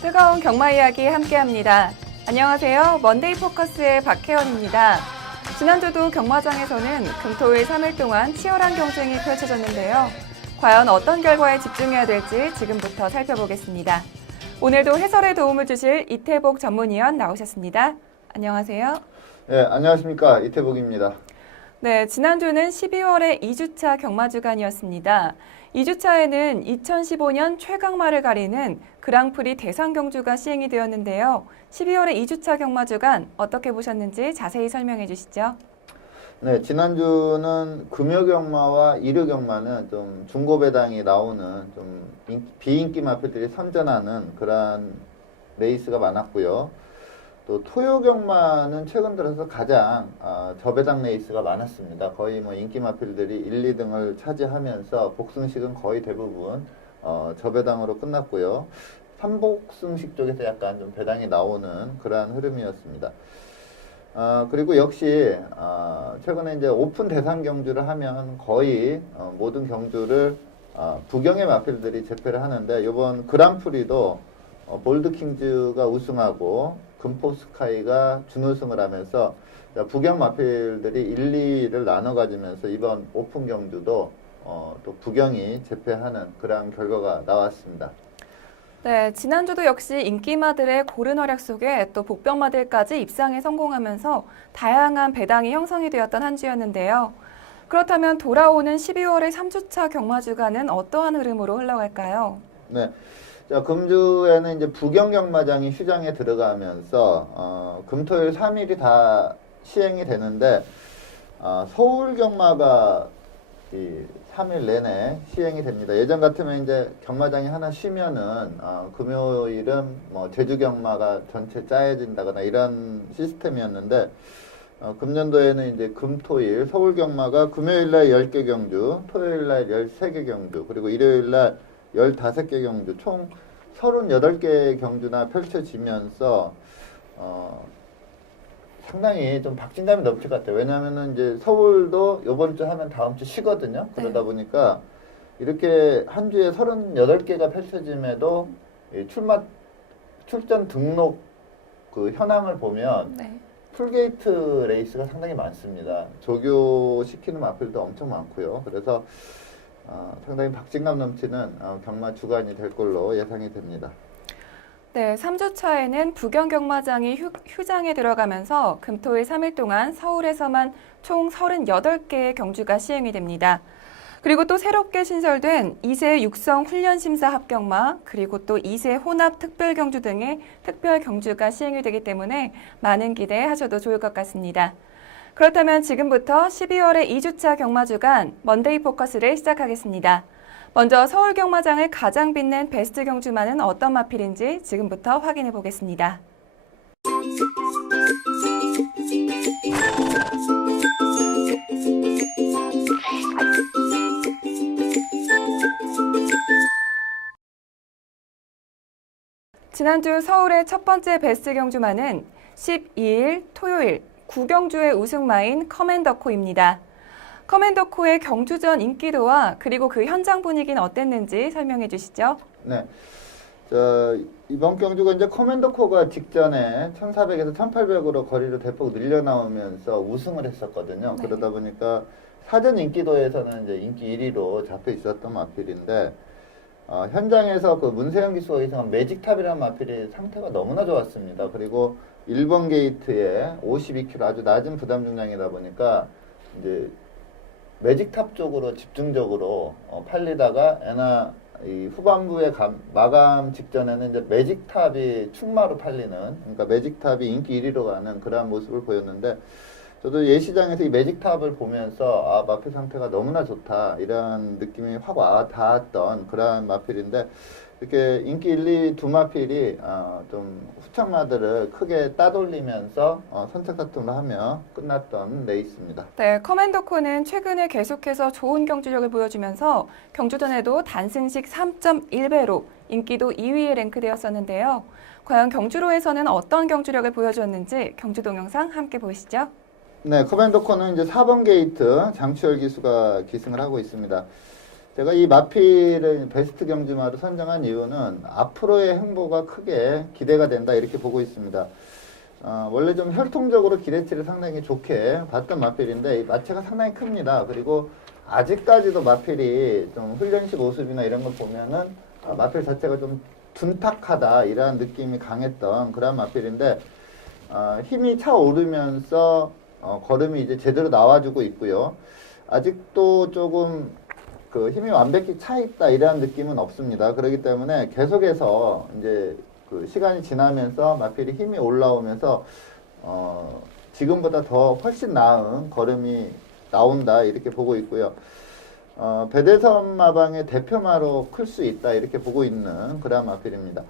뜨거운 경마 이야기 함께합니다. 안녕하세요. 먼데이 포커스의 박혜원입니다. 지난주도 경마장에서는 금토일 3일 동안 치열한 경쟁이 펼쳐졌는데요. 과연 어떤 결과에 집중해야 될지 지금부터 살펴보겠습니다. 오늘도 해설에 도움을 주실 이태복 전문위원 나오셨습니다. 안녕하세요. 네, 안녕하십니까. 이태복입니다. 네, 지난주는 12월의 2주차 경마주간이었습니다. 2주차에는 2015년 최강마를 가리는 그랑프리 대상경주가 시행이 되었는데요. 12월의 2주차 경마주간 어떻게 보셨는지 자세히 설명해 주시죠. 네, 지난주는 금요경마와 일요경마는 좀 중고배당이 나오는 좀 비인기 마표들이 선전하는 그러한 레이스가 많았고요. 또 토요경마는 최근 들어서 가장 저배당 레이스가 많았습니다. 거의 뭐 인기 마필들이 1, 2등을 차지하면서 복승식은 거의 대부분 저배당으로 끝났고요. 삼복승식 쪽에서 약간 좀 배당이 나오는 그러한 흐름이었습니다. 그리고 역시 최근에 이제 오픈 대상 경주를 하면 거의 모든 경주를 부경의 마필들이 제패를 하는데 이번 그랑프리도 볼드킹즈가 우승하고 금포스카이가 준우승을 하면서 부경 마필들이 1, 2를 나눠 가지면서 이번 오픈 경주도 또 부경이 제패하는 그런 결과가 나왔습니다. 네, 지난주도 역시 인기마들의 고른 활약 속에 또 복병마들까지 입상에 성공하면서 다양한 배당이 형성이 되었던 한 주였는데요. 그렇다면 돌아오는 12월의 3주차 경마주간은 어떠한 흐름으로 흘러갈까요? 네. 자, 금주에는 이제 부경경마장이 휴장에 들어가면서 금토일 3일이 다 시행이 되는데 서울경마가 이 3일 내내 시행이 됩니다. 예전 같으면 이제 경마장이 하나 쉬면은 금요일은 뭐 제주경마가 전체 짜여진다거나 이런 시스템이었는데 금년도에는 이제 금토일 서울경마가 금요일날 10개 경주, 토요일날 13개 경주, 그리고 일요일날 15개 경주, 총 38개 경주나 펼쳐지면서 상당히 좀 박진감이 넘칠 것 같아요. 왜냐하면은 이제 서울도 이번 주 하면 다음 주 쉬거든요. 그러다 보니까 이렇게 한 주에 38개가 펼쳐짐에도 출전 등록 그 현황을 보면 풀게이트 레이스가 상당히 많습니다. 조교시키는 마필도 엄청 많고요. 그래서 상당히 박진감 넘치는 경마 주간이 될 걸로 예상이 됩니다. 네, 3주차에는 부경경마장이 휴장에 들어가면서 금토일 3일 동안 서울에서만 총 38개의 경주가 시행이 됩니다. 그리고 또 새롭게 신설된 2세 육성 훈련심사 합경마, 그리고 또 2세 혼합 특별경주 등의 특별경주가 시행이 되기 때문에 많은 기대하셔도 좋을 것 같습니다. 그렇다면 지금부터 12월의 2주차 경마주간 먼데이 포커스를 시작하겠습니다. 먼저 서울 경마장을 가장 빛낸 베스트 경주마는 어떤 마필인지 지금부터 확인해 보겠습니다. 지난주 서울의 첫 번째 베스트 경주마는 12일 토요일 9경주의 우승마인 커맨더코입니다. 커맨더코의 경주전 인기도와 그리고 그 현장 분위기는 어땠는지 설명해 주시죠. 네. 이번 경주가 이제 커맨더코가 직전에 1,400에서 1,800으로 거리를 대폭 늘려나오면서 우승을 했었거든요. 네. 그러다 보니까 사전 인기도에서는 이제 인기 1위로 잡혀 있었던 마필인데 현장에서 그 문세영 기수가 이상한 매직탑이라는 마필이 상태가 너무나 좋았습니다. 그리고 1번 게이트에 52kg 아주 낮은 부담 중량이다 보니까 이제 매직탑 쪽으로 집중적으로 팔리다가 이 후반부에 마감 직전에는 이제 매직탑이 충마로 팔리는, 그러니까 매직탑이 인기 1위로 가는 그러한 모습을 보였는데 저도 예시장에서 이 매직탑을 보면서 마필 상태가 너무나 좋다 이런 느낌이 확 와닿았던 그러한 마필인데 이렇게 인기 1, 2 두 마필이 좀 후청마들을 크게 따돌리면서 선착다툼을 하며 끝났던 레이스입니다. 네, 커맨더코는 최근에 계속해서 좋은 경주력을 보여주면서 경주전에도 단승식 3.1배로 인기도 2위에 랭크되었었는데요. 과연 경주로에서는 어떤 경주력을 보여주었는지 경주 동영상 함께 보시죠. 네, 커맨더코는 이제 4번 게이트 장추열 기수가 기승을 하고 있습니다. 제가 이 마필을 베스트 경주마로 선정한 이유는 앞으로의 행보가 크게 기대가 된다 이렇게 보고 있습니다. 원래 좀 혈통적으로 기대치를 상당히 좋게 봤던 마필인데 이 마체가 상당히 큽니다. 그리고 아직까지도 마필이 좀 훈련식 모습이나 이런 걸 보면은 마필 자체가 좀 둔탁하다 이런 느낌이 강했던 그런 마필인데 힘이 차오르면서 걸음이 이제 제대로 나와주고 있고요. 아직도 조금 그 힘이 완벽히 차 있다 이런 느낌은 없습니다. 그렇기 때문에 계속해서 이제 그 시간이 지나면서 마필이 힘이 올라오면서 지금보다 더 훨씬 나은 걸음이 나온다 이렇게 보고 있고요. 배대선 마방의 대표마로 클 수 있다 이렇게 보고 있는 그런 마필입니다.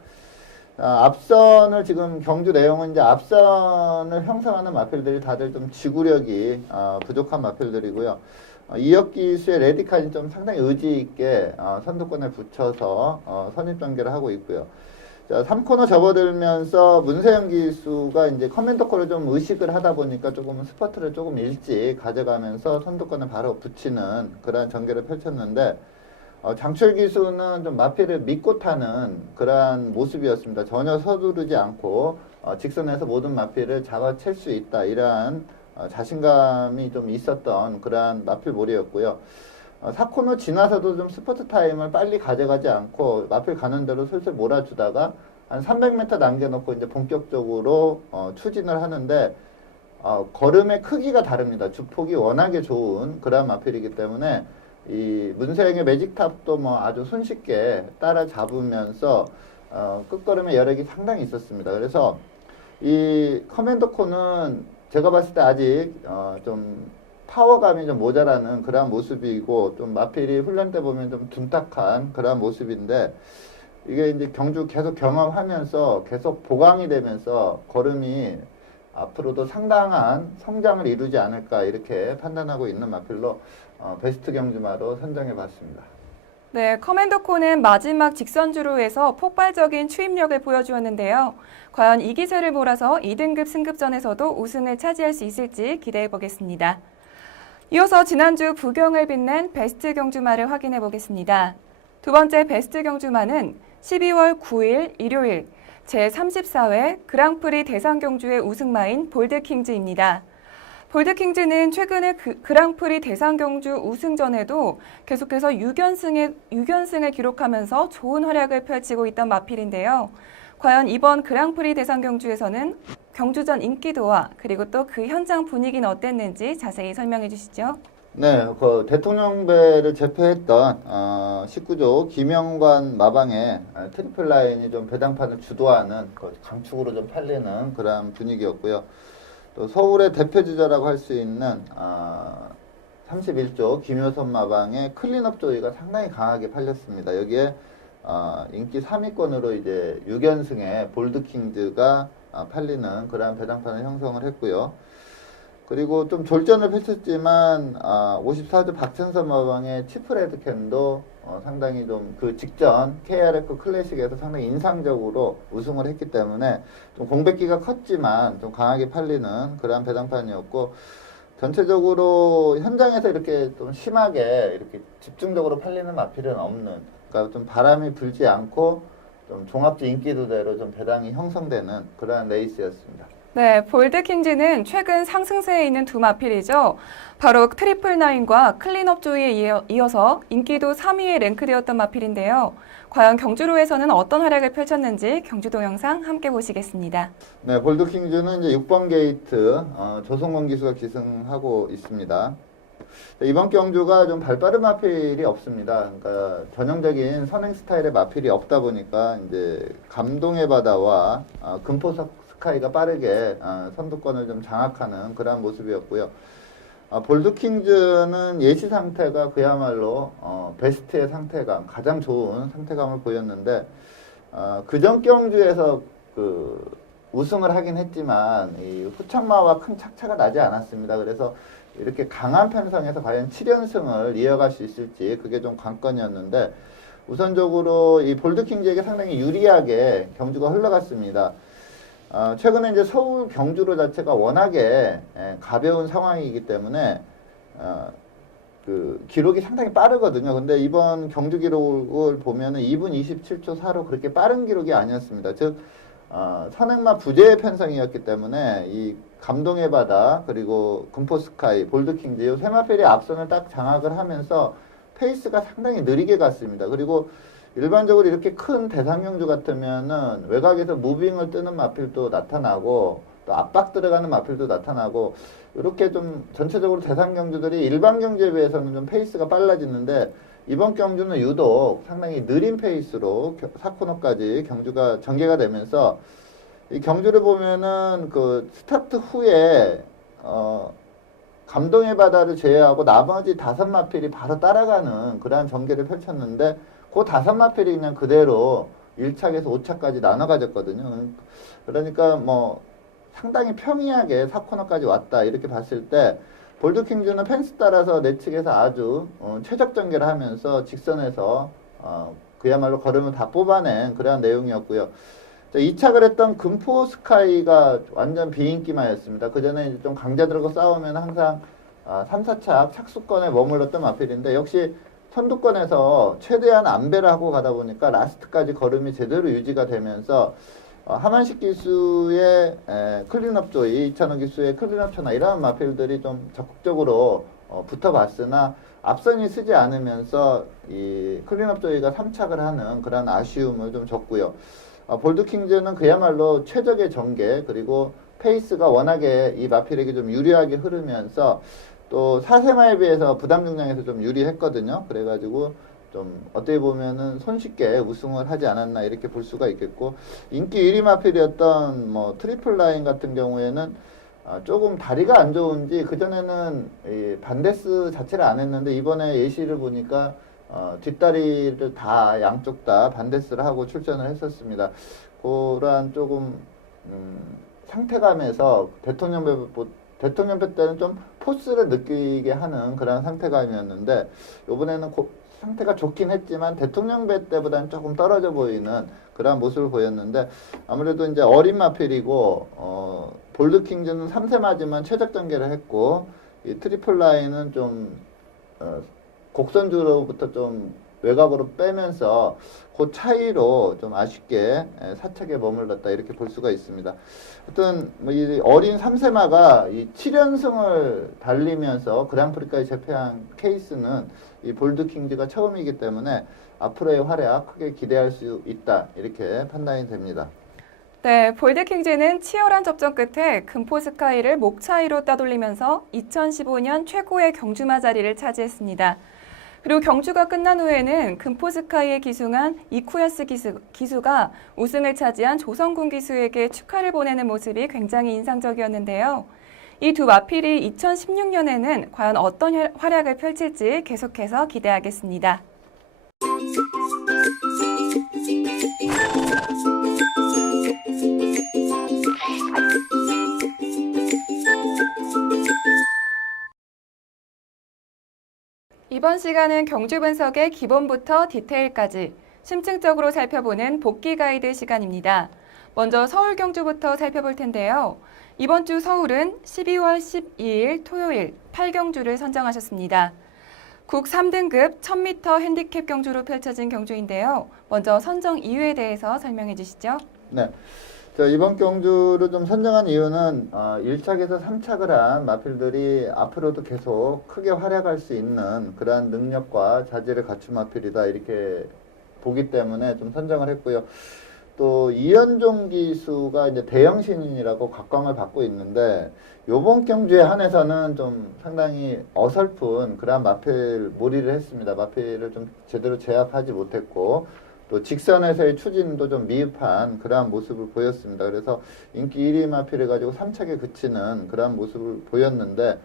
앞선을 지금 경주 내용은 이제 앞선을 형성하는 마필들이 다들 좀 지구력이 부족한 마필들이고요. 이혁기수의 레디칸이 좀 상당히 의지 있게 선두권에 붙여서 선입 전개를 하고 있고요. 자, 3코너 접어들면서 문세영 기수가 이제 커맨더코를 좀 의식을 하다 보니까 조금 스퍼트를 조금 일찍 가져가면서 선두권에 바로 붙이는 그러한 전개를 펼쳤는데 장철 기수는 좀 마필을 믿고 타는 그러한 모습이었습니다. 전혀 서두르지 않고 직선에서 모든 마필을 잡아챌 수 있다 이러한 자신감이 좀 있었던 그러한 마필몰이였고요. 4코너 지나서도 좀 스포트 타임을 빨리 가져가지 않고 마필 가는 대로 슬슬 몰아주다가 한 300m 남겨놓고 이제 본격적으로 추진을 하는데 걸음의 크기가 다릅니다. 주폭이 워낙에 좋은 그런 마필이기 때문에 이 문세영의 매직탑도 뭐 아주 손쉽게 따라잡으면서 끝걸음의 여력이 상당히 있었습니다. 그래서 이 커맨더코는 제가 봤을 때 아직 좀 파워감이 좀 모자라는 그러한 모습이고 좀 마필이 훈련 때 보면 좀 둔탁한 그러한 모습인데 이게 이제 경주 계속 경험하면서 계속 보강이 되면서 걸음이 앞으로도 상당한 성장을 이루지 않을까 이렇게 판단하고 있는 마필로 베스트 경주마로 선정해 봤습니다. 네, 커맨더코는 마지막 직선주로에서 폭발적인 추임력을 보여주었는데요. 과연 이 기세를 몰아서 2등급 승급전에서도 우승을 차지할 수 있을지 기대해 보겠습니다. 이어서 지난주 부경을 빛낸 베스트 경주마를 확인해 보겠습니다. 두 번째 베스트 경주마는 12월 9일 일요일 제34회 그랑프리 대상경주의 우승마인 볼드킹즈입니다. 볼드킹즈는 최근에 그랑프리 대상경주 우승전에도 계속해서 6연승을 기록하면서 좋은 활약을 펼치고 있던 마필인데요. 과연 이번 그랑프리 대상경주에서는 경주전 인기도와 그리고 또 그 현장 분위기는 어땠는지 자세히 설명해 주시죠. 네, 그 대통령배를 제패했던 19조 김영관 마방의 트리플 라인이 좀 배당판을 주도하는 강축으로 좀 팔리는 그런 분위기였고요. 또 서울의 대표 주자라고 할 수 있는 31조 김효선 마방의 클린업 조이가 상당히 강하게 팔렸습니다. 여기에 인기 3위권으로 이제 6연승의 볼드킹즈가 팔리는 그러한 배당판을 형성을 했고요. 그리고 좀 졸전을 펼쳤지만 54조 박찬선 마방의 치프레드캔도 상당히 좀 그 직전 KRF 클래식에서 상당히 인상적으로 우승을 했기 때문에 좀 공백기가 컸지만 좀 강하게 팔리는 그러한 배당판이었고 전체적으로 현장에서 이렇게 좀 심하게 이렇게 집중적으로 팔리는 마필은 없는 그러니까 좀 바람이 불지 않고 좀 종합주 인기도대로 좀 배당이 형성되는 그러한 레이스였습니다. 네, 볼드킹즈는 최근 상승세에 있는 두 마필이죠. 바로 트리플 나인과 클린업 조이에 이어서 인기도 3위에 랭크되었던 마필인데요. 과연 경주로에서는 어떤 활약을 펼쳤는지 경주 동영상 함께 보시겠습니다. 네, 볼드킹즈는 이제 6번 게이트 조성권 기수가 기승하고 있습니다. 이번 경주가 좀 발빠른 마필이 없습니다. 그러니까 전형적인 선행 스타일의 마필이 없다 보니까 이제 감동의 바다와 금포석 스카이가 빠르게 선두권을 좀 장악하는 그러한 모습이었고요. 볼드킹즈는 예시 상태가 그야말로 베스트의 상태감, 가장 좋은 상태감을 보였는데 그전 경주에서 그 우승을 하긴 했지만 이 후창마와 큰 착차가 나지 않았습니다. 그래서 이렇게 강한 편성에서 과연 7연승을 이어갈 수 있을지 그게 좀 관건이었는데 우선적으로 이 볼드킹즈에게 상당히 유리하게 경주가 흘러갔습니다. 최근에 이제 서울 경주로 자체가 워낙에 가벼운 상황이기 때문에 그 기록이 상당히 빠르거든요. 근데 이번 경주 기록을 보면은 2분 27초 4로 그렇게 빠른 기록이 아니었습니다. 즉 선행마 부재의 편성이었기 때문에 이 감동의 바다 그리고 금포스카이, 볼드킹즈 이 세 마필이 앞선을 딱 장악을 하면서 페이스가 상당히 느리게 갔습니다. 그리고 일반적으로 이렇게 큰 대상경주 같으면은 외곽에서 무빙을 뜨는 마필도 나타나고 또 압박 들어가는 마필도 나타나고 이렇게 좀 전체적으로 대상 경주들이 일반 경주에 비해서는 좀 페이스가 빨라지는데 이번 경주는 유독 상당히 느린 페이스로 4코너까지 경주가 전개가 되면서 이 경주를 보면은 그 스타트 후에 감동의 바다를 제외하고 나머지 5마필이 바로 따라가는 그러한 전개를 펼쳤는데 그 5마필이 그냥 그대로 1차에서 5차까지 나눠 가졌거든요. 그러니까 뭐 상당히 평이하게 4코너까지 왔다 이렇게 봤을 때 볼드킹즈는 펜스 따라서 내측에서 아주 최적 전개를 하면서 직선에서 그야말로 걸음을 다 뽑아낸 그러한 내용이었고요. 2착을 했던 금포스카이가 완전 비인기마였습니다. 그 전에 좀 강자 들고 싸우면 항상 3, 4착 착수권에 머물렀던 마필인데 역시 선두권에서 최대한 안배를 하고 가다 보니까 라스트까지 걸음이 제대로 유지가 되면서 하만식 기수의 클린업 조이, 이찬호 기수의 클린업 초나 이런 마필들이 좀 적극적으로 붙어봤으나 앞선이 쓰지 않으면서 이 클린업 조이가 3착을 하는 그런 아쉬움을 좀 줬고요. 볼드킹즈는 그야말로 최적의 전개 그리고 페이스가 워낙에 이 마필에게 좀 유리하게 흐르면서 또 사세마에 비해서 부담 중량에서 좀 유리했거든요. 그래가지고 좀 어떻게 보면은 손쉽게 우승을 하지 않았나 이렇게 볼 수가 있겠고 인기 1위 마필이었던 뭐 트리플 라인 같은 경우에는 조금 다리가 안 좋은지 그전에는 이 반데스 자체를 안 했는데 이번에 예시를 보니까 뒷다리를 다 양쪽 다 반데스를 하고 출전을 했었습니다. 그러한 조금 상태감에서 대통령배 때는 좀 포스를 느끼게 하는 그런 상태감이었는데 이번에는 상태가 좋긴 했지만 대통령배 때보다는 조금 떨어져 보이는 그런 모습을 보였는데 아무래도 이제 어린 마필이고 볼드킹즈는 3세 맞으면 최적 전개를 했고 이 트리플 라인은 좀 곡선주로부터 좀 외곽으로 빼면서 그 차이로 좀 아쉽게 사착에 머물렀다 이렇게 볼 수가 있습니다. 하여튼 뭐 이 어린 3세마가 이 7연승을 달리면서 그랑프리까지 제패한 케이스는 이 볼드킹즈가 처음이기 때문에 앞으로의 활약 크게 기대할 수 있다 이렇게 판단이 됩니다. 네, 볼드킹즈는 치열한 접전 끝에 금포스카이를 목 차이로 따돌리면서 2015년 최고의 경주마 자리를 차지했습니다. 그리고 경주가 끝난 후에는 금포스카이에 기승한 이쿠야스 기수가 우승을 차지한 조성군 기수에게 축하를 보내는 모습이 굉장히 인상적이었는데요. 이 두 마필이 2016년에는 과연 어떤 활약을 펼칠지 계속해서 기대하겠습니다. 이번 시간은 경주 분석의 기본부터 디테일까지 심층적으로 살펴보는 복귀 가이드 시간입니다. 먼저 서울 경주부터 살펴볼 텐데요. 이번 주 서울은 12월 12일 토요일 8경주를 선정하셨습니다. 국 3등급 1000m 핸디캡 경주로 펼쳐진 경주인데요. 먼저 선정 이유에 대해서 설명해 주시죠. 네. 자, 이번 경주를 좀 선정한 이유는 1착에서 3착을 한 마필들이 앞으로도 계속 크게 활약할 수 있는 그러한 능력과 자질을 갖춘 마필이다 이렇게 보기 때문에 좀 선정을 했고요. 또 이현종 기수가 이제 대형 신인이라고 각광을 받고 있는데 요번 경주에 한해서는 좀 상당히 어설픈 그러한 마필 몰이를 했습니다. 마필을 좀 제대로 제압하지 못했고 또 직선에서의 추진도 좀 미흡한 그러한 모습을 보였습니다. 그래서 인기 1위 마필을 가지고 3착에 그치는 그러한 모습을 보였는데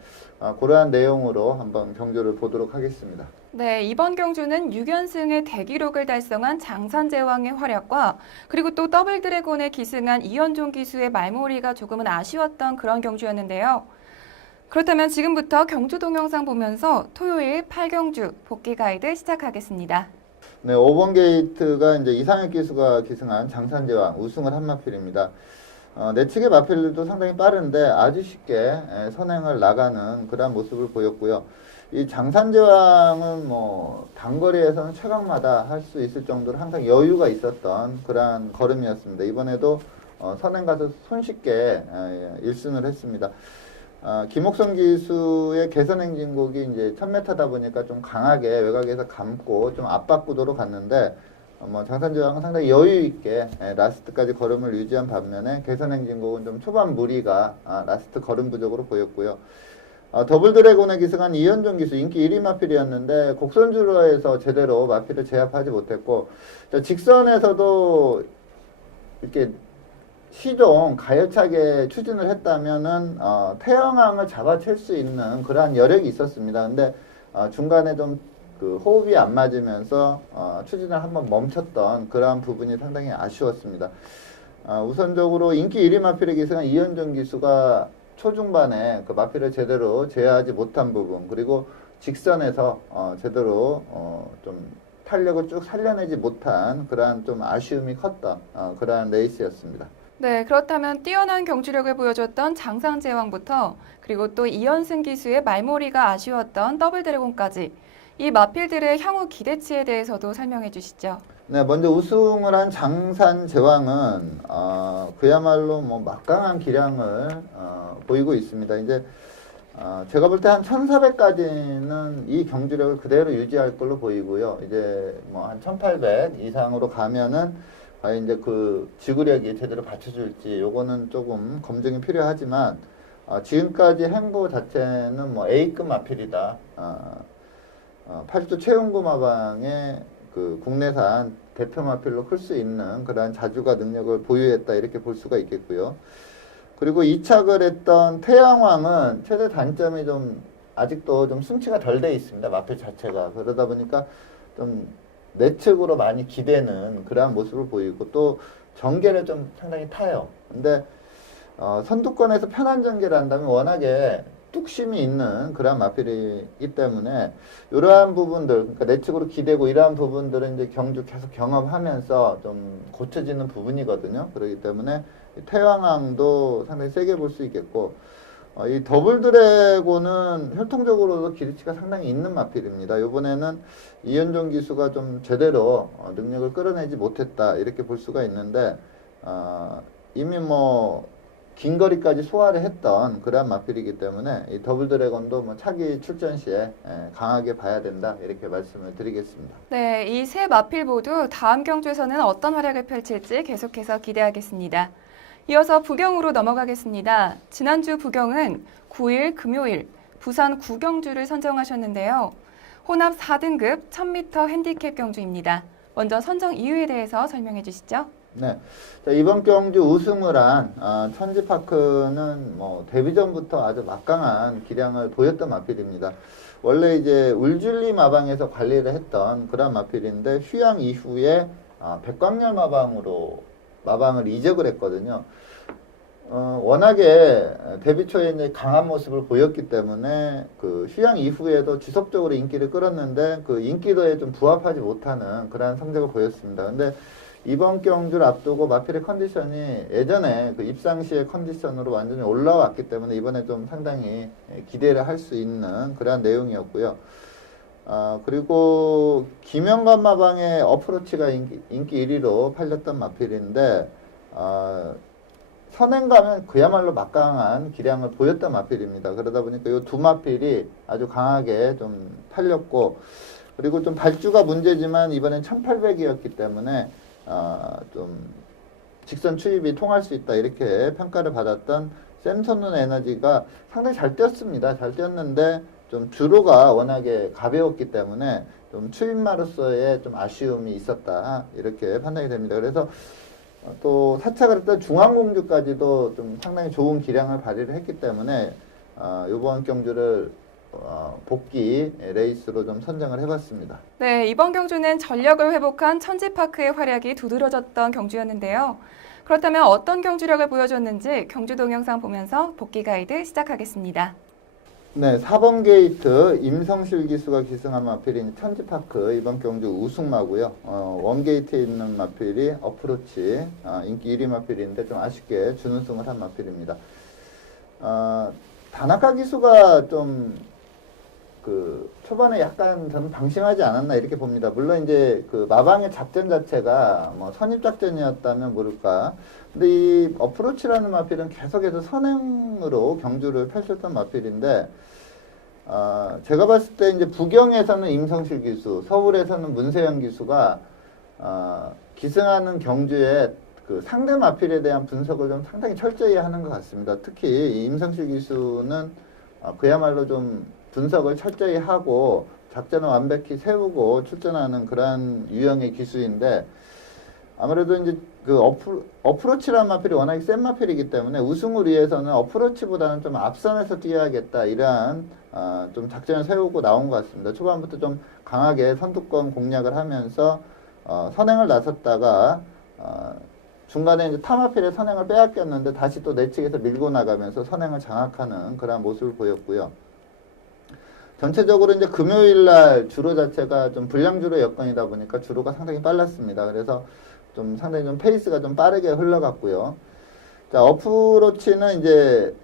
그러한 내용으로 한번 경주를 보도록 하겠습니다. 네, 이번 경주는 6연승의 대기록을 달성한 장산제왕의 활약과 그리고 또 더블 드래곤에 기승한 이현종 기수의 말몰이가 조금은 아쉬웠던 그런 경주였는데요. 그렇다면 지금부터 경주 동영상 보면서 토요일 8경주 복귀 가이드 시작하겠습니다. 네, 5번 게이트가 이제 이상혁 기수가 기승한 장산제왕 우승을 한 마필입니다. 내측의 마필들도 상당히 빠른데 아주 쉽게 선행을 나가는 그런 모습을 보였고요. 이 장산제왕은 뭐 단거리에서는 최강마다 할 수 있을 정도로 항상 여유가 있었던 그러한 걸음이었습니다. 이번에도 선행 가서 손쉽게 1승을 했습니다. 김옥성 기수의 개선 행진곡이 이제 1000m다 보니까 좀 강하게 외곽에서 감고 좀 압박 구도로 갔는데 뭐 장산제왕은 상당히 여유 있게 라스트까지 걸음을 유지한 반면에 개선 행진곡은 좀 초반 무리가 라스트 걸음 부족으로 보였고요. 더블 드래곤에 기승한 이현종 기수 인기 1위 마필이었는데 곡선주로에서 제대로 마필을 제압하지 못했고 직선에서도 이렇게 시종 가열차게 추진을 했다면은 태영항을 잡아챌 수 있는 그러한 여력이 있었습니다. 근데 중간에 좀 그 호흡이 안 맞으면서 추진을 한번 멈췄던 그러한 부분이 상당히 아쉬웠습니다. 우선적으로 인기 1위 마필에 기승한 이현종 기수가 초중반에 그 마필을 제대로 제어하지 못한 부분, 그리고 직선에서 제대로 좀 탄력을 쭉 살려내지 못한 그러한 좀 아쉬움이 컸던 그러한 레이스였습니다. 네, 그렇다면 뛰어난 경주력을 보여줬던 장상제왕부터 그리고 또 이현승 기수의 말몰이가 아쉬웠던 더블 드래곤까지 이 마필들의 향후 기대치에 대해서도 설명해 주시죠. 네, 먼저 우승을 한 장산제왕은 그야말로 뭐 막강한 기량을 보이고 있습니다. 이제 제가 볼 때 한 1400까지는 이 경주력을 그대로 유지할 걸로 보이고요. 이제 뭐 한 1800 이상으로 가면은 과연 이제 그 지구력이 제대로 받쳐줄지 요거는 조금 검증이 필요하지만 지금까지 행보 자체는 뭐 A급 마필이다. 80도 최용구 마방의 그 국내산 대표 마필로 클 수 있는 그러한 자주가 능력을 보유했다 이렇게 볼 수가 있겠고요. 그리고 이착을 했던 태양왕은 최대 단점이 좀 아직도 좀 승치가 덜 돼 있습니다. 마필 자체가. 그러다 보니까 좀 내측으로 많이 기대는 그러한 모습을 보이고 또 전개를 좀 상당히 타요. 근데 선두권에서 편한 전개를 한다면 워낙에 뚝심이 있는 그러한 마필이기 때문에 이러한 부분들, 그러니까 내측으로 기대고 이러한 부분들은 이제 경주 계속 경험하면서 좀 고쳐지는 부분이거든요. 그렇기 때문에 태왕왕도 상당히 세게 볼 수 있겠고 이 더블 드래곤은 혈통적으로도 기대치가 상당히 있는 마필입니다. 이번에는 이현종 기수가 좀 제대로 능력을 끌어내지 못했다 이렇게 볼 수가 있는데 이미 뭐 긴 거리까지 소화를 했던 그러한 마필이기 때문에 이 더블 드래곤도 뭐 차기 출전 시에 강하게 봐야 된다 이렇게 말씀을 드리겠습니다. 네, 이 세 마필 모두 다음 경주에서는 어떤 활약을 펼칠지 계속해서 기대하겠습니다. 이어서 부경으로 넘어가겠습니다. 지난주 부경은 9일 금요일 부산 구경주를 선정하셨는데요. 혼합 4등급 1000m 핸디캡 경주입니다. 먼저 선정 이유에 대해서 설명해 주시죠. 네, 자, 이번 경주 우승을 한 천지파크는 뭐 데뷔전부터 아주 막강한 기량을 보였던 마필입니다. 원래 이제 울줄리 마방에서 관리를 했던 그런 마필인데 휴양 이후에 백광열 마방을 이적을 했거든요. 워낙에 데뷔 초에 이제 강한 모습을 보였기 때문에 그 휴양 이후에도 지속적으로 인기를 끌었는데 그 인기도에 좀 부합하지 못하는 그러한 성적을 보였습니다. 근데 이번 경주를 앞두고 마필의 컨디션이 예전에 그 입상 시의 컨디션으로 완전히 올라왔기 때문에 이번에 좀 상당히 기대를 할 수 있는 그러한 내용이었고요. 그리고 김영관 마방의 어프로치가 인기 1위로 팔렸던 마필인데 선행 가면 그야말로 막강한 기량을 보였던 마필입니다. 그러다 보니까 이 두 마필이 아주 강하게 좀 팔렸고 그리고 좀 발주가 문제지만 이번엔 1800이었기 때문에 좀 직선 추입이 통할 수 있다 이렇게 평가를 받았던 샘선눈 에너지가 상당히 잘 뛰었습니다. 잘 뛰었는데 좀 주로가 워낙에 가벼웠기 때문에 좀 추입마로서의 좀 아쉬움이 있었다 이렇게 판단이 됩니다. 그래서 또 사착을 했던 중앙공주까지도 좀 상당히 좋은 기량을 발휘를 했기 때문에 이번 경주를 복귀 레이스로 좀 선정을 해봤습니다. 네, 이번 경주는 전력을 회복한 천지파크의 활약이 두드러졌던 경주였는데요. 그렇다면 어떤 경주력을 보여줬는지 경주 동영상 보면서 복귀 가이드 시작하겠습니다. 네, 4번 게이트 임성실 기수가 기승한 마필인 천지파크 이번 경주 우승마고요. 원게이트에 있는 마필이 어프로치 인기 1위 마필인데 좀 아쉽게 준우승을 한 마필입니다. 다나카 기수가 좀 그 초반에 약간 저는 방심하지 않았나 이렇게 봅니다. 물론 이제 그 마방의 작전 자체가 뭐 선입 작전이었다면 모를까. 근데 이 어프로치라는 마필은 계속해서 선행으로 경주를 펼쳤던 마필인데, 제가 봤을 때 이제 부경에서는 임성실 기수, 서울에서는 문세영 기수가 기승하는 경주에 그 상대 마필에 대한 분석을 좀 상당히 철저히 하는 것 같습니다. 특히 이 임성실 기수는 그야말로 좀 분석을 철저히 하고 작전을 완벽히 세우고 출전하는 그러한 유형의 기수인데, 아무래도 이제 그 어프로치란 마필이 워낙에 센 마필이기 때문에 우승을 위해서는 어프로치보다는 좀 앞선에서 뛰어야겠다, 이러한 좀 작전을 세우고 나온 것 같습니다. 초반부터 좀 강하게 선두권 공략을 하면서 선행을 나섰다가 중간에 이제 타마필의 선행을 빼앗겼는데 다시 또 내측에서 밀고 나가면서 선행을 장악하는 그런 모습을 보였고요. 전체적으로 이제 금요일 날 주로 자체가 좀 불량주로 여건이다 보니까 주로가 상당히 빨랐습니다. 그래서 좀 상당히 좀 페이스가 좀 빠르게 흘러갔고요. 자, 어프로치는 이제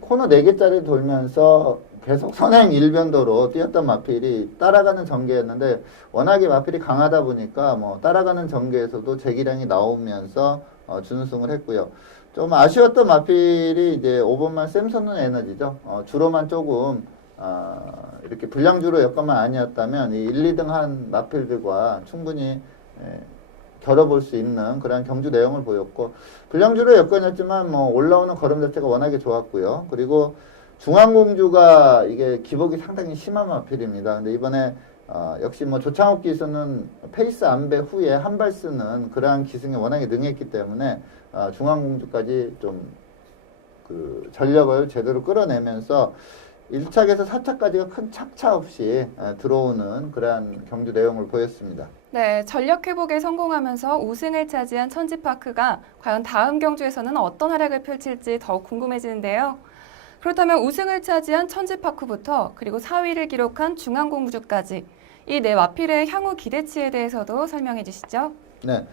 코너 4개짜리 돌면서 계속 선행 일변도로 뛰었던 마필이 따라가는 전개였는데, 워낙에 마필이 강하다 보니까 뭐 따라가는 전개에서도 제기량이 나오면서 준우승을 했고요. 좀 아쉬웠던 마필이 이제 5번만 샘선눈 에너지죠. 주로만 조금 이렇게 불량주로 여건만 아니었다면 이 1, 2등 한 마필들과 충분히 겨뤄볼 수 있는 그런 경주 내용을 보였고, 불량주로 여건이었지만 뭐 올라오는 걸음 자체가 워낙에 좋았고요. 그리고 중앙공주가 이게 기복이 상당히 심한 마필입니다. 근데 이번에 역시 뭐 조창욱 기수는 페이스 안배 후에 한 발 쓰는 그러한 기승에 워낙에 능했기 때문에 중앙공주까지 좀 그 전력을 제대로 끌어내면서 1차에서 4차까지가 큰 착차 없이 들어오는 그러한 경주 내용을 보였습니다. 네, 전력 회복에 성공하면서 우승을 차지한 천지파크가 과연 다음 경주에서는 어떤 활약을 펼칠지 더욱 궁금해지는데요. 그렇다면 우승을 차지한 천지파크부터 그리고 4위를 기록한 중앙공주까지 이 네 마필의 향후 기대치에 대해서도 설명해 주시죠. 네.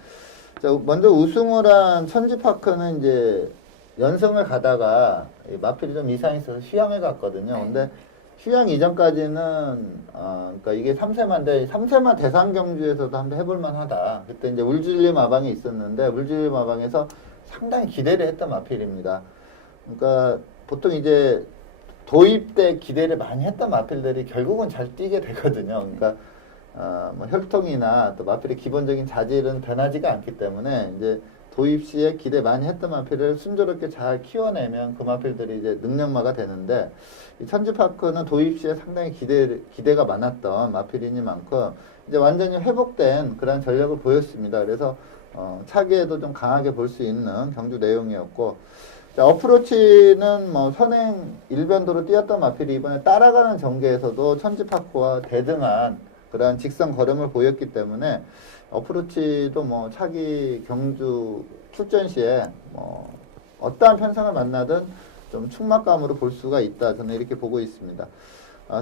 자, 먼저 우승을 한 천지파크는 이제 연승을 가다가 마필이 좀 이상이 있어서 휴양을 갔거든요. 네. 근데 휴양 이전까지는 그러니까 이게 3세마인데 3세마 대상 경주에서도 한번 해볼만 하다. 그때 이제 울줄리 마방이 있었는데 울줄리 마방에서 상당히 기대를 했던 마필입니다. 그러니까 보통 이제 도입 때 기대를 많이 했던 마필들이 결국은 잘 뛰게 되거든요. 그러니까 뭐 혈통이나 또 마필의 기본적인 자질은 변하지가 않기 때문에 이제 도입 시에 기대 많이 했던 마필을 순조롭게 잘 키워내면 그 마필들이 이제 능력마가 되는데, 이 천지파크는 도입 시에 상당히 기대가 많았던 마필이니만큼 이제 완전히 회복된 그런 전력을 보였습니다. 그래서 차기에도 좀 강하게 볼 수 있는 경주 내용이었고, 자, 어프로치는 뭐 선행 일변도로 뛰었던 마필이 이번에 따라가는 전개에서도 천지파크와 대등한 그러한 직선 걸음을 보였기 때문에 어프로치도 뭐 차기 경주 출전 시에 뭐 어떠한 편성을 만나든 좀 충막감으로 볼 수가 있다. 저는 이렇게 보고 있습니다.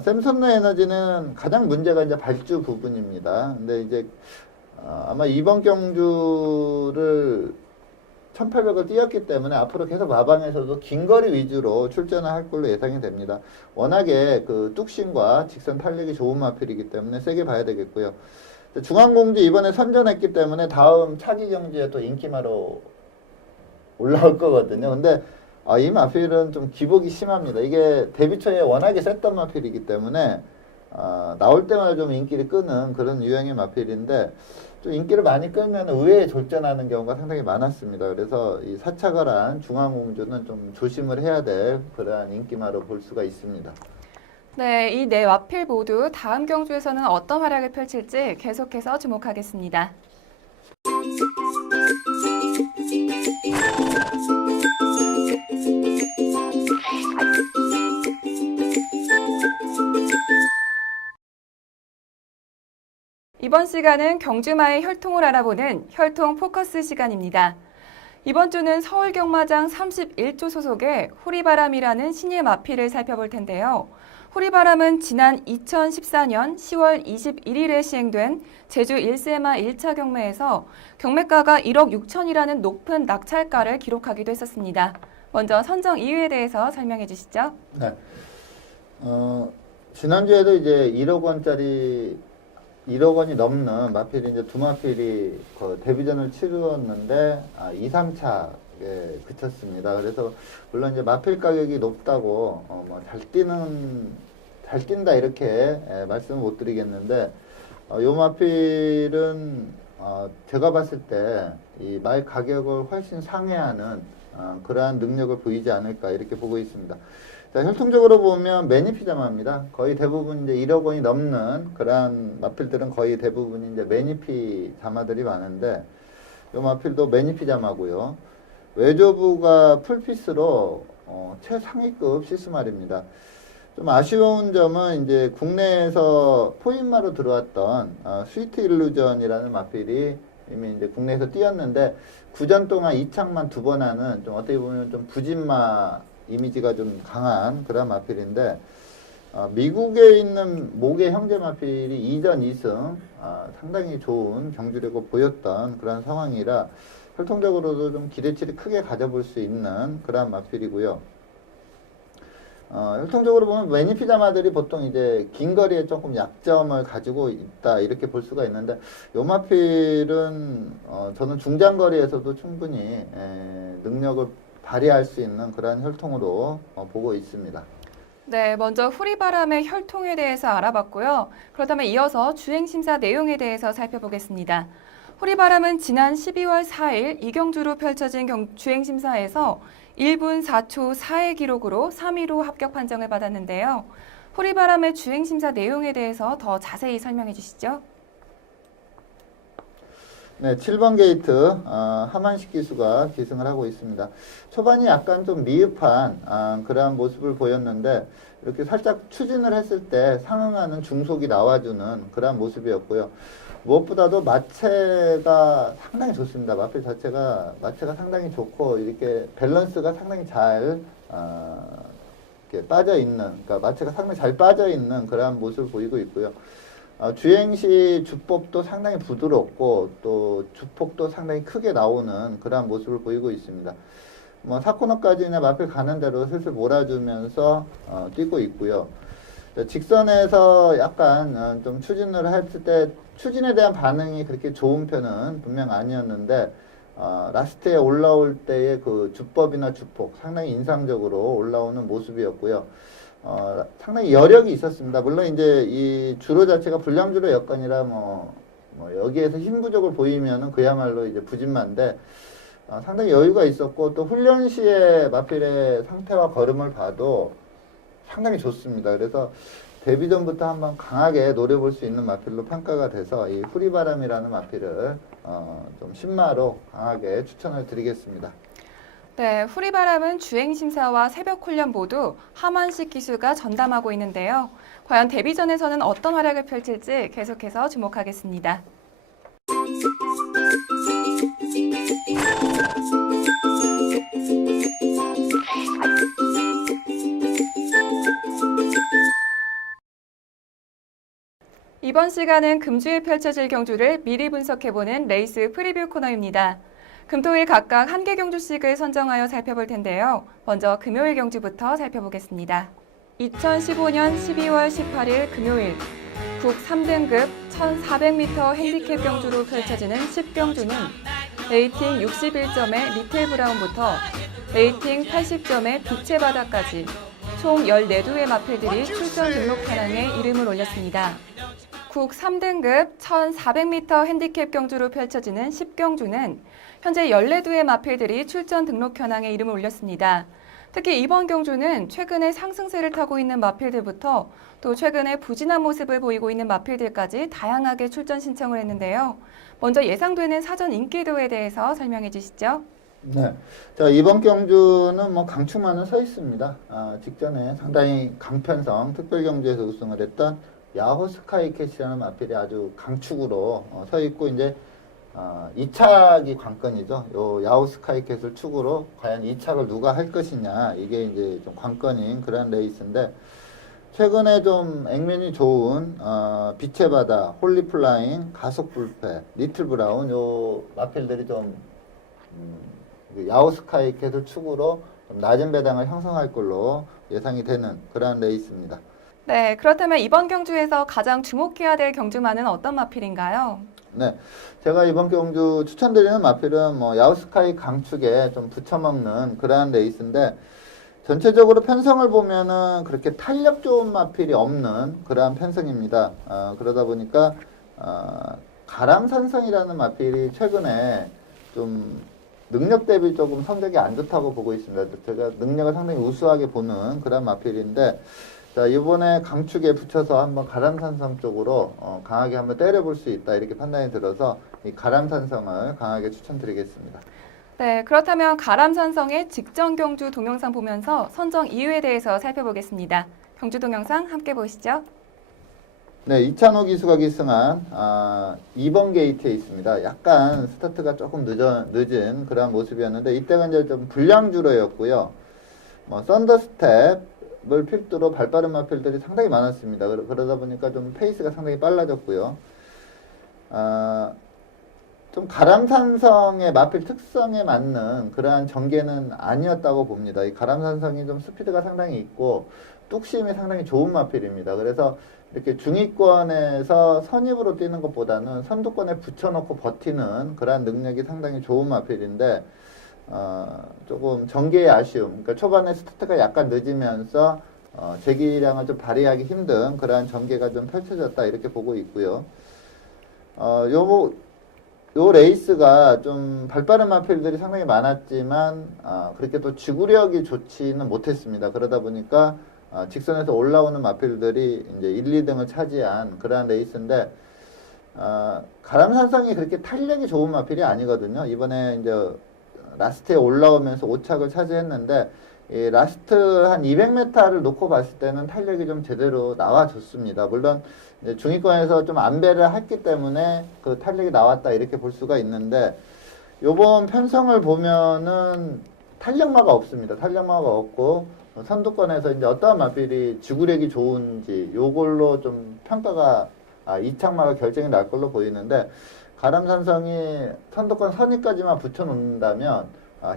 샘선노 에너지는 가장 문제가 이제 발주 부분입니다. 근데 이제 아마 이번 경주를 1800을 뛰었기 때문에 앞으로 계속 마방에서도 긴 거리 위주로 출전을 할 걸로 예상이 됩니다. 워낙에 그 뚝심과 직선 탄력이 좋은 마필이기 때문에 세게 봐야 되겠고요. 중앙공주 이번에 선전했기 때문에 다음 차기 경주에 또 인기마로 올라올 거거든요. 근데 이 마필은 좀 기복이 심합니다. 이게 데뷔 초에 워낙에 셌던 마필이기 때문에 나올 때마다 좀 인기를 끄는 그런 유형의 마필인데, 좀 인기를 많이 끌면 의외에 졸전하는 경우가 상당히 많았습니다. 그래서 이 4차가란 중앙공주는 좀 조심을 해야 될 그러한 인기마로 볼 수가 있습니다. 네, 이 네 마필 모두 다음 경주에서는 어떤 활약을 펼칠지 계속해서 주목하겠습니다. 이번 시간은 경주마의 혈통을 알아보는 혈통 포커스 시간입니다. 이번 주는 서울경마장 31조 소속의 호리바람이라는 신예 마필을 살펴볼 텐데요. 호리바람은 지난 2014년 10월 21일에 시행된 제주 1세마 1차 경매에서 경매가가 1억 6천이라는 높은 낙찰가를 기록하기도 했었습니다. 먼저 선정 이유에 대해서 설명해 주시죠. 네. 지난주에도 이제 1억 원짜리 1억 원이 넘는 마필이 이제 두 마필이 그 데뷔전을 치루었는데 2, 3차에 그쳤습니다. 그래서 물론 이제 마필 가격이 높다고 뭐 잘 뛴다 이렇게 말씀을 못 드리겠는데 요 마필은 제가 봤을 때 이 말 가격을 훨씬 상회하는 그러한 능력을 보이지 않을까 이렇게 보고 있습니다. 자, 혈통적으로 보면 매니피자마입니다. 거의 대부분 이제 1억 원이 넘는 그러한 마필들은 거의 대부분 이제 매니피자마들이 많은데 요 마필도 매니피자마고요. 외조부가 풀피스로 최상위급 시스말입니다. 좀 아쉬운 점은 이제 국내에서 포인마로 들어왔던 스위트 일루전이라는 마필이 이미 이제 국내에서 뛰었는데 9전 동안 2착만 2번 하는 좀 어떻게 보면 좀 부진마 이미지가 좀 강한 그런 마필인데 미국에 있는 모계 형제 마필이 2전 2승 상당히 좋은 경주력을 보였던 그런 상황이라 혈통적으로도 좀 기대치를 크게 가져볼 수 있는 그런 마필이고요. 혈통적으로 보면 매니피자마들이 보통 이제 긴 거리에 조금 약점을 가지고 있다 이렇게 볼 수가 있는데 요 마필은 저는 중장거리에서도 충분히 능력을 발휘할 수 있는 그런 혈통으로 보고 있습니다. 네, 먼저 후리바람의 혈통에 대해서 알아봤고요. 그렇다면 이어서 주행심사 내용에 대해서 살펴보겠습니다. 후리바람은 지난 12월 4일 이경주로 펼쳐진 주행심사에서 1분 4초 4의 기록으로 3위로 합격 판정을 받았는데요. 후리바람의 주행심사 내용에 대해서 더 자세히 설명해 주시죠. 네, 7번 게이트 하만식 기수가 기승을 하고 있습니다. 초반이 약간 좀 미흡한 그러한 모습을 보였는데 이렇게 살짝 추진을 했을 때 상응하는 중속이 나와주는 그러한 모습이었고요. 무엇보다도 마체가 상당히 좋습니다. 마필 자체가 마체가 상당히 좋고 이렇게 밸런스가 상당히 잘 이렇게 빠져 있는, 그러니까 마체가 상당히 잘 빠져 있는 그러한 모습을 보이고 있고요. 주행시 주법도 상당히 부드럽고 또 주폭도 상당히 크게 나오는 그러한 모습을 보이고 있습니다. 뭐 4코너까지는 마필 가는 대로 슬슬 몰아주면서 뛰고 있고요. 직선에서 약간 좀 추진을 했을 때 추진에 대한 반응이 그렇게 좋은 편은 분명 아니었는데 라스트에 올라올 때의 그 주법이나 주폭 상당히 인상적으로 올라오는 모습이었고요. 상당히 여력이 있었습니다. 물론 이제 이 주로 자체가 불량주로 여건이라 뭐 여기에서 힘 부족을 보이면은 그야말로 이제 부진마인데 상당히 여유가 있었고 또 훈련 시에 마필의 상태와 걸음을 봐도 상당히 좋습니다. 그래서 데뷔 전부터 한번 강하게 노려볼 수 있는 마필로 평가가 돼서 이 후리바람이라는 마필을 좀 신마로 강하게 추천을 드리겠습니다. 네, 후리바람은 주행심사와 새벽 훈련 모두 하만식 기수가 전담하고 있는데요. 과연 데뷔전에서는 어떤 활약을 펼칠지 계속해서 주목하겠습니다. 이번 시간은 금주에 펼쳐질 경주를 미리 분석해보는 레이스 프리뷰 코너입니다. 금토일 각각 한 개 경주씩을 선정하여 살펴볼 텐데요. 먼저 금요일 경주부터 살펴보겠습니다. 2015년 12월 18일 금요일 국 3등급 1400m 핸디캡 경주로 펼쳐지는 10경주는 레이팅 61점의 리틀 브라운부터 레이팅 80점의 빛의 바다까지 총 14두의 마필들이 출전 등록 현황에 이름을 올렸습니다. 국 3등급 1400m 핸디캡 경주로 펼쳐지는 10경주는 현재 14두의 마필들이 출전 등록 현황에 이름을 올렸습니다. 특히 이번 경주는 최근에 상승세를 타고 있는 마필들부터 또 최근에 부진한 모습을 보이고 있는 마필들까지 다양하게 출전 신청을 했는데요. 먼저 예상되는 사전 인기도에 대해서 설명해 주시죠. 네. 자, 이번 경주는 뭐 강추만은 서 있습니다. 직전에 상당히 강편성 특별경주에서 우승을 했던 야호 스카이캐치라는 마필이 아주 강축으로 서 있고 이제 2착이 관건이죠. 요 야호 스카이캐슬 축으로 과연 2착을 누가 할 것이냐 이게 이제 좀 관건인 그런 레이스인데 최근에 좀 액면이 좋은 빛의 바다, 홀리플라잉, 가속 불패, 리틀 브라운 요 마필들이 좀 야호 스카이캐슬 축으로 좀 낮은 배당을 형성할 걸로 예상이 되는 그런 레이스입니다. 네, 그렇다면 이번 경주에서 가장 주목해야 될 경주마는 어떤 마필인가요? 네, 제가 이번 경주 추천드리는 마필은 뭐 야우스카이 강축에 좀 붙여먹는 그러한 레이스인데 전체적으로 편성을 보면은 그렇게 탄력 좋은 마필이 없는 그러한 편성입니다. 그러다 보니까 가람산성이라는 마필이 최근에 좀 능력 대비 조금 성적이 안 좋다고 보고 있습니다. 제가 능력을 상당히 우수하게 보는 그런 마필인데 자, 이번에 강축에 붙여서 한번 가람산성 쪽으로 강하게 한번 때려볼 수 있다 이렇게 판단이 들어서 이 가람산성을 강하게 추천드리겠습니다. 네, 그렇다면 가람산성의 직전 경주 동영상 보면서 선정 이유에 대해서 살펴보겠습니다. 경주 동영상 함께 보시죠. 네, 이찬호 기수가 기승한 2번 게이트에 있습니다. 약간 스타트가 조금 늦은 그런 모습이었는데 이때가 이제 좀 불량주로였고요. 뭐 썬더스텝을 필두로 발빠른 마필들이 상당히 많았습니다. 그러다 보니까 좀 페이스가 상당히 빨라졌고요. 좀 가람산성의 마필 특성에 맞는 그러한 전개는 아니었다고 봅니다. 이 가람산성이 좀 스피드가 상당히 있고 뚝심이 상당히 좋은 마필입니다. 그래서 이렇게 중위권에서 선입으로 뛰는 것보다는 선두권에 붙여놓고 버티는 그러한 능력이 상당히 좋은 마필인데 조금 전개의 아쉬움. 그러니까 초반에 스타트가 약간 늦으면서 제기량을 좀 발휘하기 힘든 그러한 전개가 좀 펼쳐졌다 이렇게 보고 있고요. 요 레이스가 좀 발빠른 마필들이 상당히 많았지만 그렇게 또 지구력이 좋지는 못했습니다. 그러다 보니까 직선에서 올라오는 마필들이 이제 1, 2등을 차지한 그러한 레이스인데 가람산성이 그렇게 탄력이 좋은 마필이 아니거든요. 이번에 이제 라스트에 올라오면서 5착을 차지했는데 이 라스트 한 200m를 놓고 봤을 때는 탄력이 좀 제대로 나와줬습니다. 물론 이제 중위권에서 좀 안배를 했기 때문에 그 탄력이 나왔다 이렇게 볼 수가 있는데 요번 편성을 보면은 탄력마가 없습니다. 탄력마가 없고 선두권에서 이제 어떠한 마필이 지구력이 좋은지 요걸로 좀 평가가 이착마가 결정이 날 걸로 보이는데 가람산성이 선두권 선위까지만 붙여놓는다면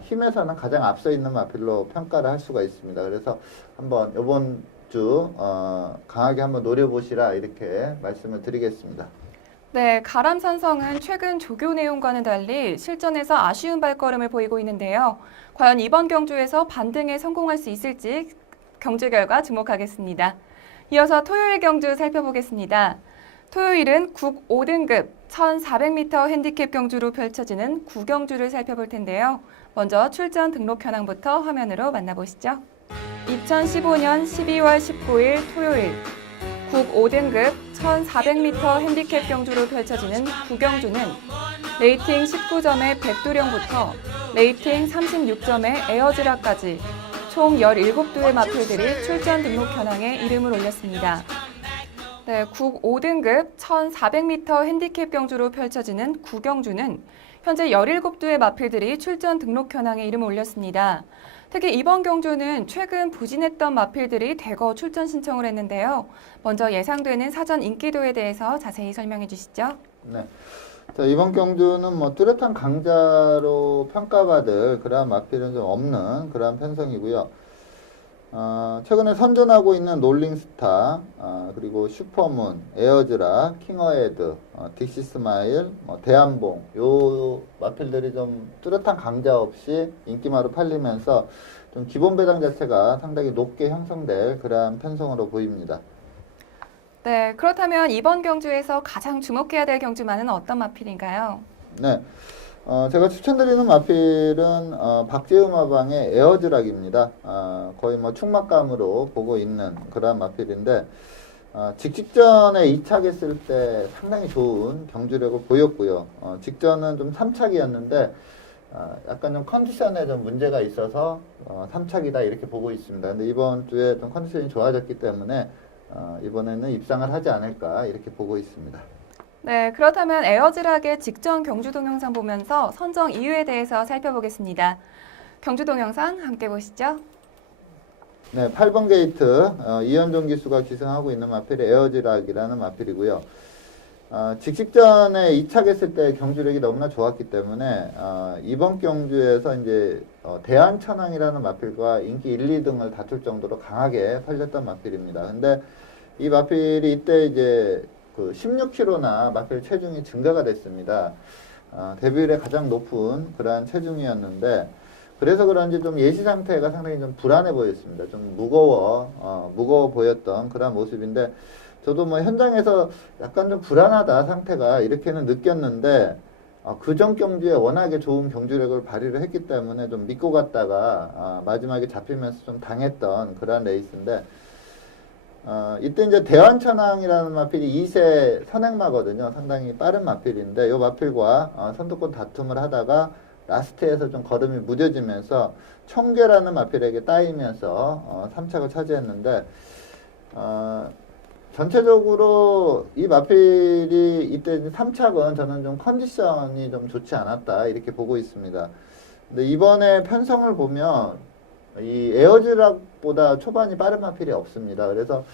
힘에서는 가장 앞서 있는 마필로 평가를 할 수가 있습니다. 그래서 한번 이번 주 강하게 한번 노려보시라 이렇게 말씀을 드리겠습니다. 네, 가람산성은 최근 조교 내용과는 달리 실전에서 아쉬운 발걸음을 보이고 있는데요. 과연 이번 경주에서 반등에 성공할 수 있을지 경주 결과 주목하겠습니다. 이어서 토요일 경주 살펴보겠습니다. 토요일은 국 5등급 1400m 핸디캡 경주로 펼쳐지는 구경주를 살펴볼 텐데요. 먼저 출전 등록 현황부터 화면으로 만나보시죠. 2015년 12월 19일 토요일 국 5등급 1400m 핸디캡 경주로 펼쳐지는 구경주는 레이팅 19점의 백두령부터 레이팅 36점의 에어즈라까지 총 17두의 마필들이 출전 등록 현황에 이름을 올렸습니다. 네, 국 5등급 1400m 핸디캡 경주로 펼쳐지는 구경주는 현재 17두의 마필들이 출전 등록 현황에 이름을 올렸습니다. 특히 이번 경주는 최근 부진했던 마필들이 대거 출전 신청을 했는데요. 먼저 예상되는 사전 인기도에 대해서 자세히 설명해 주시죠. 네. 자, 이번 경주는 뭐 뚜렷한 강자로 평가받을 그러한 마필은 좀 없는 그러한 편성이고요. 최근에 선전하고 있는 롤링스타, 그리고 슈퍼문, 에어즈라, 킹어헤드, 딕시스마일, 대한봉 요 마필들이 좀 뚜렷한 강자 없이 인기마로 팔리면서 좀 기본 배당 자체가 상당히 높게 형성될 그러한 편성으로 보입니다. 네, 그렇다면 이번 경주에서 가장 주목해야 될 경주마는 어떤 마필인가요? 네. 제가 추천드리는 마필은 박재우 마방의 에어즈락입니다. 거의 뭐 충막감으로 보고 있는 그런 마필인데 직전에 2착했을 때 상당히 좋은 경주력을 보였고요. 직전은 좀 3착이었는데 약간 좀 컨디션에 좀 문제가 있어서 3착이다 이렇게 보고 있습니다. 근데 이번 주에 좀 컨디션이 좋아졌기 때문에 이번에는 입상을 하지 않을까 이렇게 보고 있습니다. 네, 그렇다면 에어즈락의 직전 경주 동영상 보면서 선정 이유에 대해서 살펴보겠습니다. 경주 동영상 함께 보시죠. 네, 8번 게이트 이현종 기수가 기승하고 있는 마필이 에어즈락이라는 마필이고요. 직전에 2착했을 때 경주력이 너무나 좋았기 때문에 이번 경주에서 이제 대한천왕이라는 마필과 인기 1, 2등을 다툴 정도로 강하게 팔렸던 마필입니다. 근데 이 마필이 이때 이제 그 16kg나 마필 체중이 증가가 됐습니다. 데뷔일에 가장 높은 그러한 체중이었는데, 그래서 그런지 좀 예시 상태가 상당히 좀 불안해 보였습니다. 좀 무거워 보였던 그런 모습인데, 저도 뭐 현장에서 약간 좀 불안하다 상태가 이렇게는 느꼈는데, 그전 경주에 워낙에 좋은 경주력을 발휘를 했기 때문에 좀 믿고 갔다가 마지막에 잡히면서 좀 당했던 그런 레이스인데, 이때 이제 대환천왕이라는 마필이 2세 선행마거든요. 상당히 빠른 마필인데, 이 마필과 선두권 다툼을 하다가 라스트에서 좀 걸음이 무뎌지면서 청계라는 마필에게 따이면서 3착을 차지했는데, 전체적으로 이 마필이 이때 3착은 저는 좀 컨디션이 좀 좋지 않았다 이렇게 보고 있습니다. 근데 이번에 편성을 보면 이 에어즈락보다 초반이 빠른 마필이 없습니다. 그래서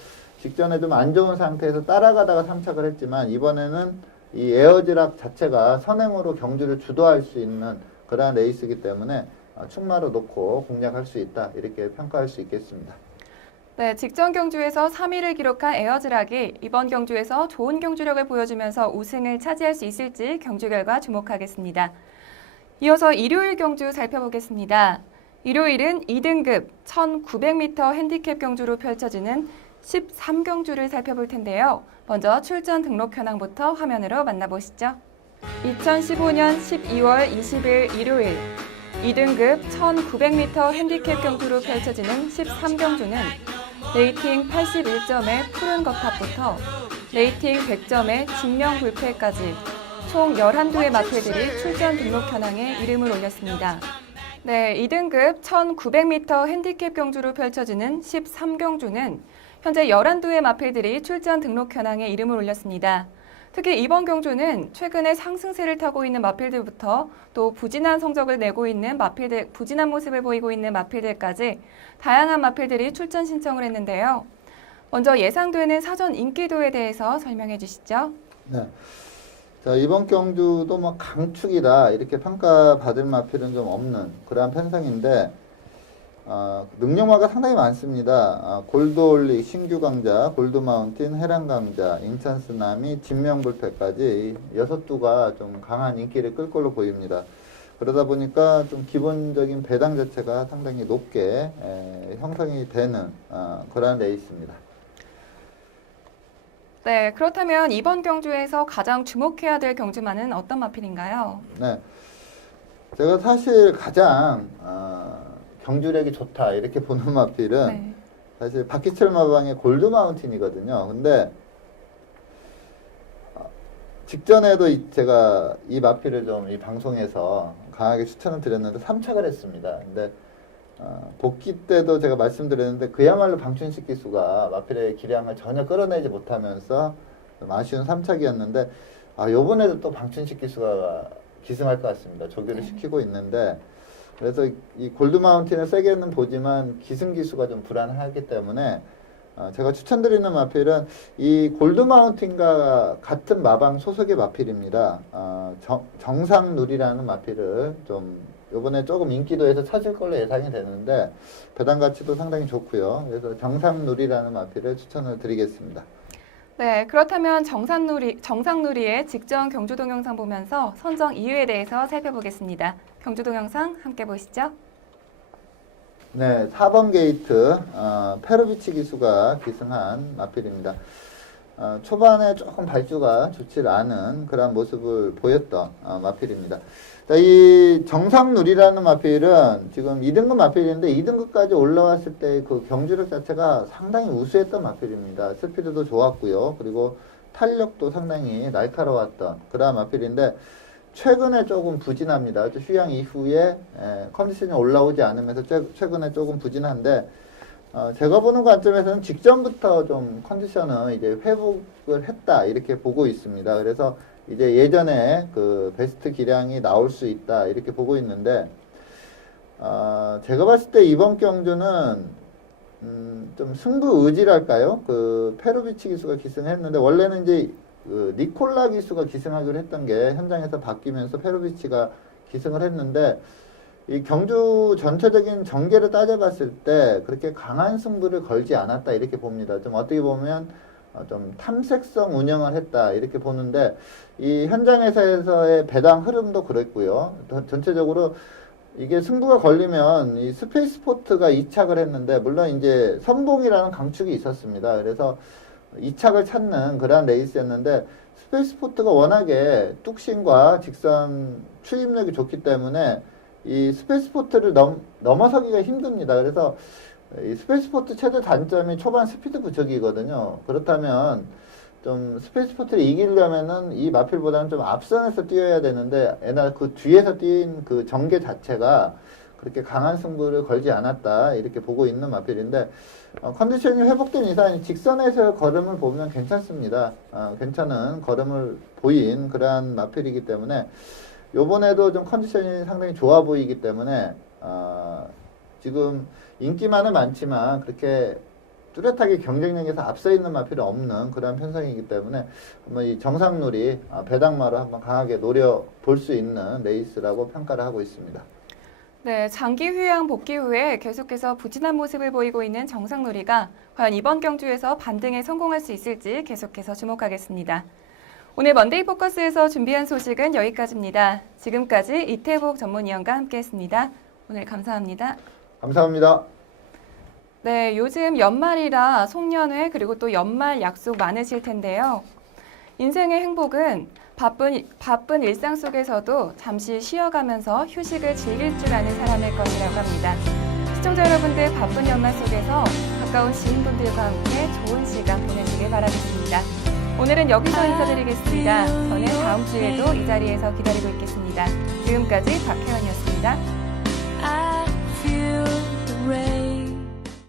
직전에 좀 안 좋은 상태에서 따라가다가 3착을 했지만, 이번에는 이 에어즈락 자체가 선행으로 경주를 주도할 수 있는 그러한 레이스이기 때문에 충마로 놓고 공략할 수 있다 이렇게 평가할 수 있겠습니다. 네, 직전 경주에서 3위를 기록한 에어즈락이 이번 경주에서 좋은 경주력을 보여주면서 우승을 차지할 수 있을지 경주 결과 주목하겠습니다. 이어서 일요일 경주 살펴보겠습니다. 일요일은 2등급 1900m 핸디캡 경주로 펼쳐지는 13경주를 살펴볼 텐데요. 먼저 출전 등록 현황부터 화면으로 만나보시죠. 2015년 12월 20일 일요일 2등급 1900m 핸디캡 경주로 펼쳐지는 13경주는 레이팅 81점의 푸른 거탑부터 레이팅 100점의 직명 불패까지 총 11두의 마필들이 출전 등록 현황에 이름을 올렸습니다. 네, 2등급 1900m 핸디캡 경주로 펼쳐지는 13경주는 현재 11두의 마필들이 출전 등록 현황에 이름을 올렸습니다. 특히 이번 경주는 최근에 상승세를 타고 있는 마필들부터 또 부진한 성적을 내고 있는 마필들, 부진한 모습을 보이고 있는 마필들까지 다양한 마필들이 출전 신청을 했는데요. 먼저 예상되는 사전 인기도에 대해서 설명해 주시죠. 네. 자, 이번 경주도 뭐 강축이다 이렇게 평가받을 마필은 좀 없는 그러한 편성인데, 능력마가 상당히 많습니다. 골드올리, 신규강자, 골드마운틴, 해랑강자, 인천쓰나미, 진명불패까지 6두가 좀 강한 인기를 끌 걸로 보입니다. 그러다 보니까 좀 기본적인 배당 자체가 상당히 높게 형성이 되는 그러한 레이스입니다. 네, 그렇다면 이번 경주에서 가장 주목해야 될 경주마는 어떤 마필인가요? 네, 제가 사실 가장 경주력이 좋다 이렇게 보는 마필은 네. 사실 박희철 마방의 골드마운틴이거든요. 근데 직전에도 제가 이 마필을 좀 이 방송에서 강하게 추천을 드렸는데 3착을 했습니다. 근데 복귀 때도 제가 말씀드렸는데 그야말로 방춘식 기수가 마필의 기량을 전혀 끌어내지 못하면서 좀 아쉬운 3착이었는데, 요번에도 또 방춘식 기수가 기승할 것 같습니다. 조교를 시키고 있는데, 그래서 이 골드마운틴을 세게는 보지만 기승기수가 좀 불안하기 때문에 제가 추천드리는 마필은 이 골드마운틴과 같은 마방 소속의 마필입니다. 정상누리라는 마필을 좀 이번에 조금 인기도에서 찾을 걸로 예상이 되는데 배당 가치도 상당히 좋고요. 그래서 정상누리라는 마필을 추천을 드리겠습니다. 네, 그렇다면 정상누리의 직전 경주 동영상 보면서 선정 이유에 대해서 살펴보겠습니다. 경주 동영상 함께 보시죠. 네, 4번 게이트 페로비치 기수가 기승한 마필입니다. 초반에 조금 발주가 좋지 않은 그런 모습을 보였던 마필입니다. 자, 이 정상누리라는 마필은 지금 2등급 마필인데 2등급까지 올라왔을 때 그 경주력 자체가 상당히 우수했던 마필입니다. 스피드도 좋았고요. 그리고 탄력도 상당히 날카로웠던 그런 마필인데 최근에 조금 부진합니다. 휴양 이후에 컨디션이 올라오지 않으면서 최근에 조금 부진한데, 제가 보는 관점에서는 직전부터 좀 컨디션은 이제 회복을 했다 이렇게 보고 있습니다. 그래서 이제 예전에 그 베스트 기량이 나올 수 있다 이렇게 보고 있는데, 제가 봤을 때 이번 경주는 좀 승부 의지랄까요? 그 페로비치 기수가 기승했는데 원래는 이제 그 니콜라 기수가 기승하기로 했던 게 현장에서 바뀌면서 페로비치가 기승을 했는데, 이 경주 전체적인 전개를 따져봤을 때 그렇게 강한 승부를 걸지 않았다 이렇게 봅니다. 좀 어떻게 보면 좀 탐색성 운영을 했다 이렇게 보는데 이 현장에서의 배당 흐름도 그랬고요. 또 전체적으로 이게 승부가 걸리면 이 스페이스포트가 이착을 했는데 물론 이제 선봉이라는 강축이 있었습니다. 그래서 이착을 찾는 그러한 레이스였는데 스페이스포트가 워낙에 뚝심과 직선 추임력이 좋기 때문에 이 스페이스포트를 넘어서기가 힘듭니다. 그래서 이 스페이스포트 최대 단점이 초반 스피드 부족이거든요. 그렇다면 좀 스페이스포트를 이기려면은 이 마필보다는 좀 앞선에서 뛰어야 되는데 애날 그 뒤에서 뛴 그 전개 자체가 그렇게 강한 승부를 걸지 않았다 이렇게 보고 있는 마필인데 컨디션이 회복된 이상 직선에서 걸음을 보면 괜찮습니다. 괜찮은 걸음을 보인 그러한 마필이기 때문에 요번에도 좀 컨디션이 상당히 좋아 보이기 때문에 지금 인기만은 많지만 그렇게 뚜렷하게 경쟁력에서 앞서 있는 마필은 없는 그런 편성이기 때문에 한번 이 정상놀이 배당마로 한번 강하게 노려볼 수 있는 레이스라고 평가를 하고 있습니다. 네, 장기 휴양 복귀 후에 계속해서 부진한 모습을 보이고 있는 정상놀이가 과연 이번 경주에서 반등에 성공할 수 있을지 계속해서 주목하겠습니다. 오늘 먼데이 포커스에서 준비한 소식은 여기까지입니다. 지금까지 이태복 전문위원과 함께했습니다. 오늘 감사합니다. 감사합니다. 네, 요즘 연말이라 송년회 그리고 또 연말 약속 많으실 텐데요. 인생의 행복은 바쁜 일상 속에서도 잠시 쉬어가면서 휴식을 즐길 줄 아는 사람일 것이라고 합니다. 시청자 여러분들 바쁜 연말 속에서 가까운 지인분들과 함께 좋은 시간 보내시길 바라겠습니다. 오늘은 여기서 인사드리겠습니다. 저는 다음 주에도 이 자리에서 기다리고 있겠습니다. 지금까지 박혜원이었습니다.